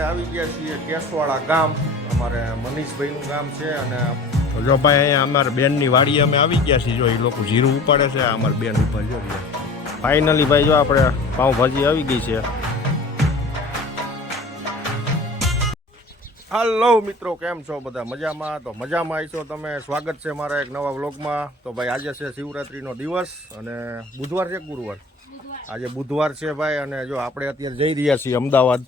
આપણે આવી ગયા છીએ કેસવાળા ગામ. અમારે મનીષભાઈનું ગામ છે અને જો ભાઈ અહીંયા અમારા બેનની વાડી અમે આવી ગયા છીએ જો એ લોકો જીરું ઉપાડે છે અમારે બેન ઉપર જો ફાઇનલી ભાઈ જો આપણે પાઉંભાજી આવી ગઈ છે. હાલો મિત્રો કેમ છો બધા? મજામાં? તો મજામાં આવી છો તમે? સ્વાગત છે મારા એક નવા વ્લોગમાં. તો ભાઈ આજે છે શિવરાત્રિનો દિવસ અને બુધવાર છે ગુરુવાર? આજે બુધવાર છે ભાઈ અને જો આપણે અત્યારે જઈ રહ્યા છીએ અમદાવાદ.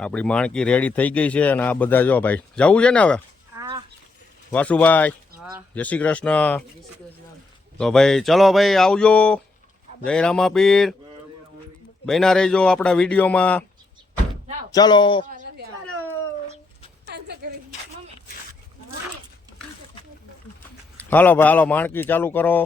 આપણી માણકી રેડી થઈ ગઈ છે અને આ બધા જો ભાઈ જવું છે ને હવે? વાસુભાઈ જય શ્રી કૃષ્ણ. તો ભાઈ ચલો ભાઈ આવજો. જય રામાપીર. બહેના રહેજો આપણા વિડીયોમાં. ચલો. હાલો ભાઈ હાલો માણકી ચાલુ કરો.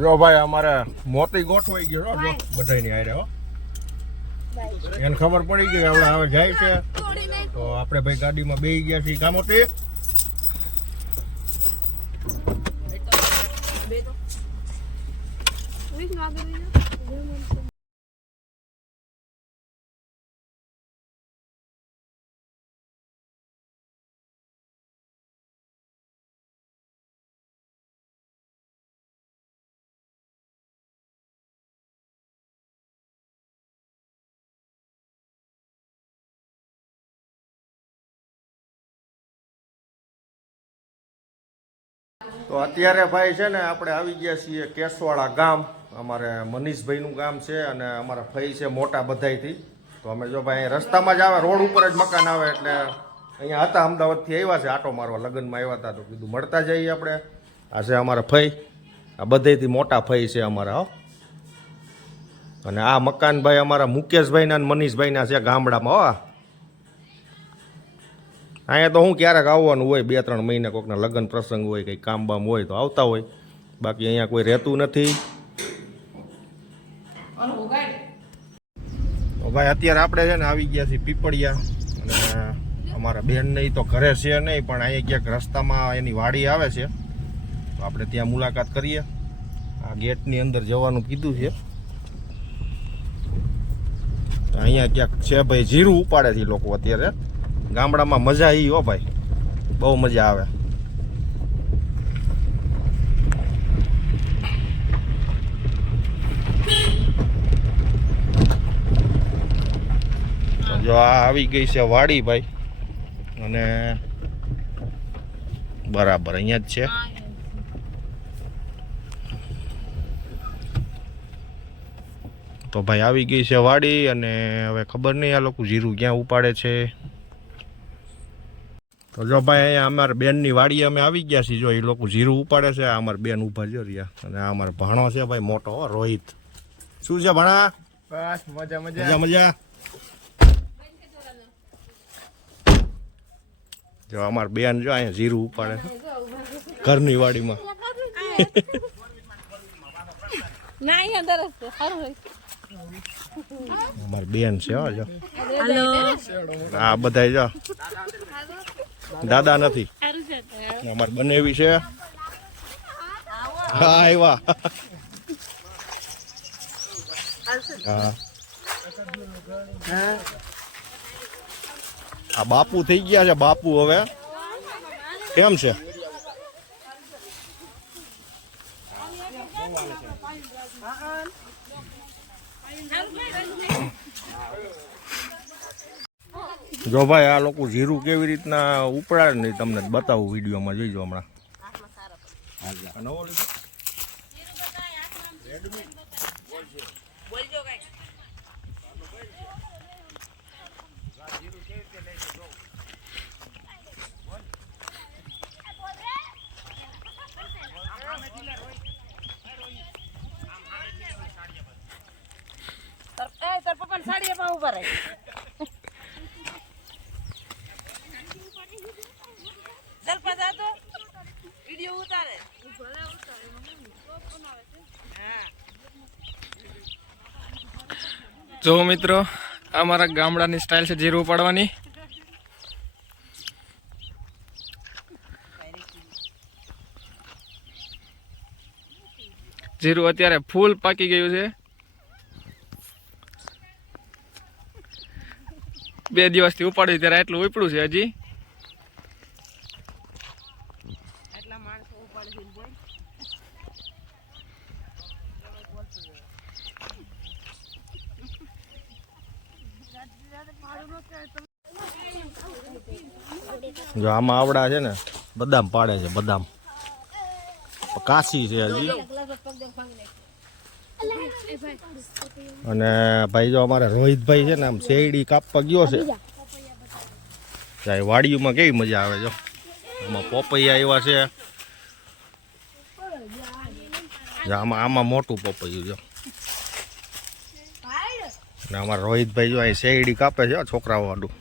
જો ભાઈ અમારે મોતી ગોઠવાઈ ગયો હો, જો બધાની હારે હો. એને ખબર પડી ગઈ હવે હવે જાય છે. તો આપણે ભાઈ ગાડીમાં બેસી ગયા છીએ. કામોતી બે તો. અત્યારે ભાઈ છે ને આપણે આવી ગયા છીએ કેસવાળા ગામ. અમારે મનીષભાઈનું ગામ છે અને અમારા ફઈ છે મોટા બધાયથી. તો અમે જો ભાઈ રસ્તામાં જ આવે, રોડ ઉપર જ મકાન આવે એટલે અહીંયા હતા, અમદાવાદથી આવ્યા છે, આટો મારવા લગ્નમાં આવ્યા હતા તો કીધું મળતા જઈએ આપણે. આ છે અમારા ફઈ આ બધેથી મોટા ફઈ છે અમારા, હો. અને આ મકાન ભાઈ અમારા મુકેશભાઈના અને મનીષભાઈના છે ગામડામાં, હો. અહીંયા તો હું ક્યારેક આવવાનું હોય બે ત્રણ મહિને કોઈકના લગ્ન પ્રસંગ હોય કંઈ કામ બામ હોય તો આવતા હોય. બાકી અહીંયા કોઈ રહેતું નથી. તો ભાઈ અત્યારે આપણે છે ને આવી ગયા છીએ પીપળિયા. અને અમારા બેન નહીં તો ઘરે છે નહીં પણ અહીંયા ક્યાંક રસ્તામાં એની વાડી આવે છે. તો આપણે ત્યાં મુલાકાત કરીએ. આ ગેટની અંદર જવાનું કીધું છે. તો અહીંયા ક્યાંક છે ભાઈ જીરું ઉપાડે છે લોકો અત્યારે. ગામડામાં મજા ઈ હો ભાઈ. બહુ મજા આવે. જો આ આવી ગઈ છે વાડી ભાઈ. અને બરાબર અહીંયા જ છે. તો ભાઈ આવી ગઈ છે વાડી અને હવે ખબર નહીં આ લોકો જીરું ક્યાં ઉપાડે છે. તો જો ભાઈ અહીંયા અમારા બેનની વાડીએ અમે આવી ગયા છીએ જો એ લોકો જીરું ઉપાડે છે આ અમારા બેન ઊભા જો રહ્યા. અને આ અમારો ભાણો છે ભાઈ મોટો રોહિત. શું છે ભાણા? બસ મજા મજા. મજા મજા. જો અમાર બેન જો અહીંયા જીરું ઉપાડે ઘરની વાડીમાં. અમાર બેન છે હો જો. આ બધા જો. દાદા નથી. સારું છે તો. અમાર બનેવી છે. હા આવ્યા હા. આ બાપુ થઈ ગયા છે, બાપુ હવે. કેમ છે? જો ભાઈ આ લોકો જીરું કેવી રીતના ઉપડાડે ને તમને બતાવું વિડીયોમાં જોઈજો હમણાં આ નવો લીધો? તાર- સાડી આપવા ઊભા રહે. ચાલ પાછા આ તો. વીડિયો ઉતારે. જો મિત્રો આ મારા ગામડાની સ્ટાઇલ છે જીરું પાડવાની જીરું અત્યારે ફૂલ પાકી ગયું છે. બે દિવસથી ઉપાડ્યું ત્યારે એટલું ઉપડ્યું છે હજી એટલા માણસો ઉપાડી દીધું બોલ જો આમાં આવડા છે ને, બદામ પાડે છે, બદામ. કાશી છે અને ભાઈ જો અમારે રોહિતભાઈ છે ને, આમ શેરડી કાપવા ગયો છે. વાડીઓમાં કેવી મજા આવે, જો. એમાં પોપૈયા આવ્યા છે. આમાં આમાં મોટું પપૈયું જો ને અમારા રોહિતભાઈ જો અહીં શેરડી કાપે છે હો, છોકરાઓ વાળું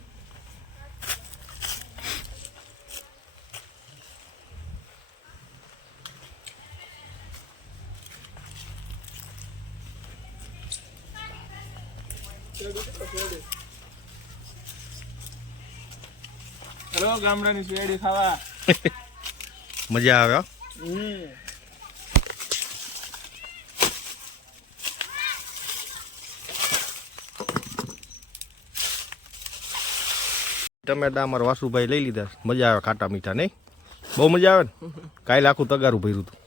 ગામડાની શેરડી ખાવા. મજા આવે. ટમેટા અમારા વાસુભાઈ લઈ લીધા. મજા આવે ખાટા મીઠા નહીં? બહુ મજા આવે ને? કાલે આખું તગારું ભર્યું હતું.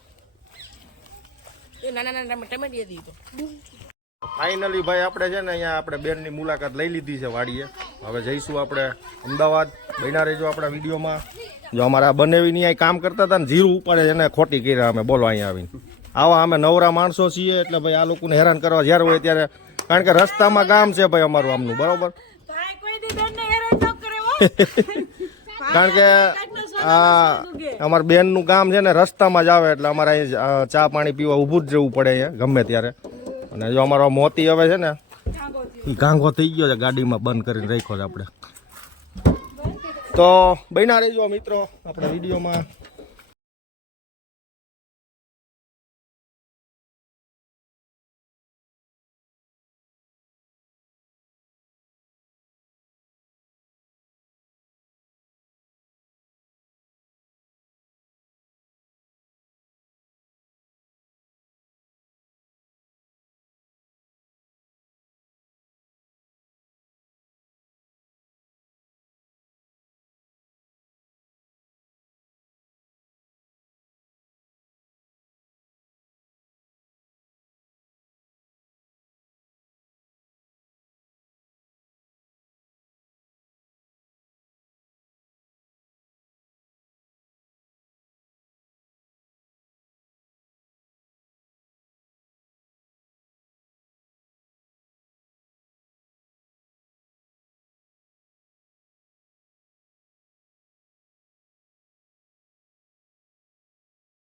ફાઇનલી ભાઈ આપણે છે ને અહીંયા આપણે બેનની મુલાકાત લઈ લીધી છે વાડીએ. હવે જઈશું આપણે અમદાવાદ. બન્યા રહેજો આપણા વિડીયોમાં. જો અમારા બનેવીની અહીંયા કામ કરતા હતા ને જીરું ઉપાડે એને ખોટી કર્યા અમે બોલો અહીંયા આવીને. આવા અમે નવરા માણસો છીએ એટલે ભાઈ આ લોકોને હેરાન કરવા જ્યારે હોય ત્યારે. કારણ કે રસ્તામાં ગામ છે ભાઈ અમારું આમનું બરોબર ભાઈ કોઈ દી બેનને હેરાન ન કરે હો કારણ કે, આ અમારા બેનનું ગામ છે ને, રસ્તામાં જ આવે એટલે અમારે અહીં ચા પાણી પીવા ઊભું જ રહેવું પડે અહીંયા, ગમે ત્યારે. અને જો અમારો મોતી હવે છે ને એ ઘાંઘો થઈ ગયો છે, ગાડીમાં બંધ કરીને રાખ્યો છે આપણે. તો બન્યા રહેજો મિત્રો, આપણા વિડીયોમાં.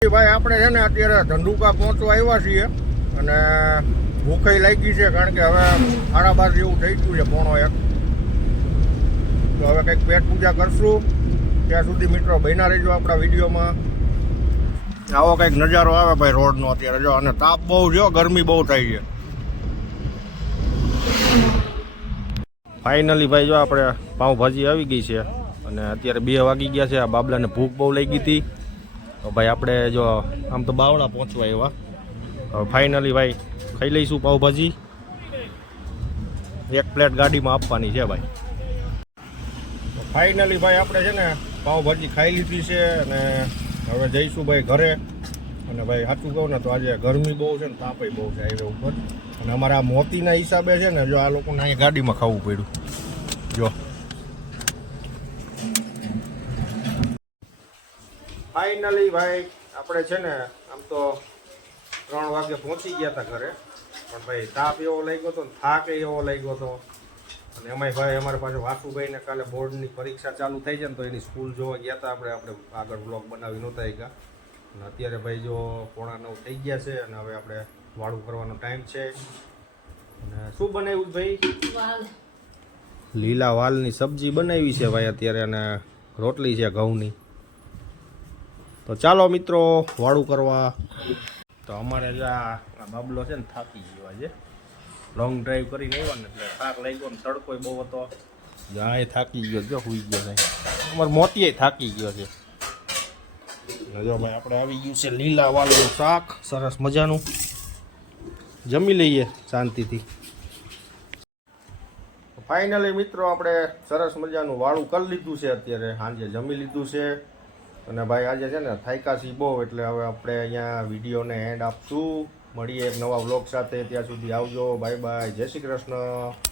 ભાઈ, આપણે છે ને અત્યારે ધંધુકા પહોંચવા આવ્યા છીએ અને ભૂખાઈ લાગી છે કારણ કે હવે સાડા બાર જેવું થઈ ગયું છે પોણો એક. તો હવે કંઈક પેટ પૂજા કરશું. ત્યાં સુધી મિત્રો બહેના રહેજો આપણા વિડીયોમાં. આવો કંઈક નજારો આવે ભાઈ રોડનો અત્યારે. જો, અને તાપ બહુ જો ગરમી બહુ થાય છે. ફાઇનલી ભાઈ જો, આપણે પાઉંભાજી આવી ગઈ છે. અને અત્યારે બે વાગી ગયા છે. આ બાબલાને ભૂખ બહુ લાગી હતી. તો ભાઈ આપણે જો આમ તો બાવળા પહોંચવા એવા હવે ફાઇનલી ભાઈ ખાઈ લઈશું પાઉંભાજી. એક પ્લેટ ગાડીમાં આપવાની છે ભાઈ. ફાઇનલી ભાઈ આપણે છે ને પાઉંભાજી ખાઈ લીધી છે અને હવે જઈશું ભાઈ ઘરે. અને ભાઈ સાચું કહું ને તો આજે ગરમી બહુ છે ને તાપય બહુ છે હાઈવે ઉપર. અને અમારા મોતીના હિસાબે છે ને જો આ લોકોને અહીંયા ગાડીમાં ખાવું પડ્યું. જો. ફાઇનલી ભાઈ આપણે છે ને આમ તો ત્રણ વાગે પહોંચી ગયા હતા ઘરે. પણ ભાઈ તાપ એવો લાગ્યો હતો ને થાક એવો લાગ્યો હતો અને એમાંય ભાઈ અમારે પાસે વાસુભાઈને કાલે બોર્ડની પરીક્ષા ચાલુ થઈ છે ને તો એની સ્કૂલ જોવા ગયા હતા આપણે. આપણે આગળ બ્લોગ બનાવી નહોતા ગયા અને અત્યારે ભાઈ જો પોણા નવ થઈ ગયા છે અને હવે આપણે વાળું કરવાનો ટાઈમ છે. અને શું બનાવ્યું ભાઈ? લીલા વાલની સબ્જી બનાવી છે ભાઈ અત્યારે અને રોટલી છે ઘઉંની. તો ચાલો મિત્રો, વાળું કરવા. તો અમારે જો આ બાબલો છે ને થાકી ગયો આજે. લોંગ ડ્રાઈવ કરીને આવ્યો ને એટલે થાક લાગ્યો ને તડકો બહુ હતો. હા એ થાકી ગયો, જો હુઈ ગયો નહીં અમારે મોતીએ થાકી ગયો છે. જો ભાઈ, આપણે આવી ગયું છે લીલા વાળું શાક. સરસ મજાનું. જમી લઈએ શાંતિથી. ફાઇનલી મિત્રો, આપણે સરસ મજાનું વાળું કરી લીધું છે અત્યારે. સાંજે જમી લીધું છે. અને ભાઈ આજે છે ને થાયકાસી બહુ, એટલે હવે આપણે અહીંયા વિડીયોને એન્ડ આપશું. મળીએ એક નવા વ્લોગ સાથે, ત્યાં સુધી આવજો. બાય બાય જય શ્રી કૃષ્ણ.